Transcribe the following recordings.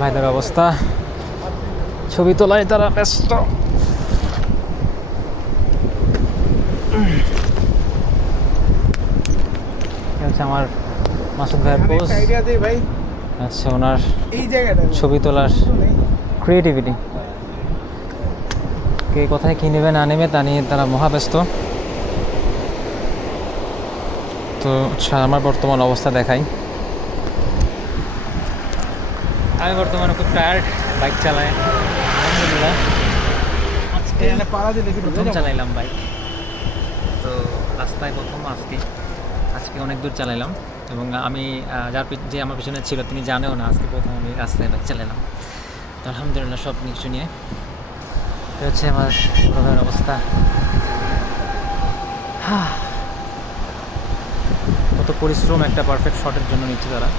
ভাইদের অবস্থা, ছবি তোলায় তারা ব্যস্ত। হচ্ছে আমার মাসুদ ভাইয়ের পোজ। আচ্ছা, ওনার ছবি তোলার ক্রিয়েটিভিটি, কে কোথায় কী নেবে না নেবে তা নিয়ে তারা মহাব্যস্ত। তো আচ্ছা, আমার বর্তমান অবস্থা দেখাই। আমি বর্তমানে খুব টায়ার্ড, বাইক চালাই। আলহামদুলিল্লাহ প্রথম চালাইলাম বাইক, তো রাস্তায় প্রথম আজকে অনেক দূর চালাইলাম। এবং আমি যে আমার পিছনে ছিল তিনি জানেও না আজকে প্রথম আমি রাস্তায় বাইক চালাইলাম। তো আলহামদুলিল্লাহ সব কিছু নিয়ে তো হচ্ছে আমার রোগের অবস্থা। কত পরিশ্রম একটা পারফেক্ট শটের জন্য নিচ্ছে তারা।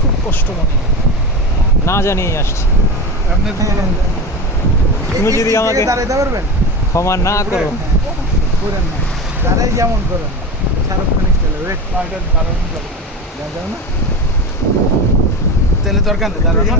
খুব কষ্ট মনে না জানি আসছি। তুমি যদি আমাকে ক্ষমা না করো, যেমন করেন তেলে দরকার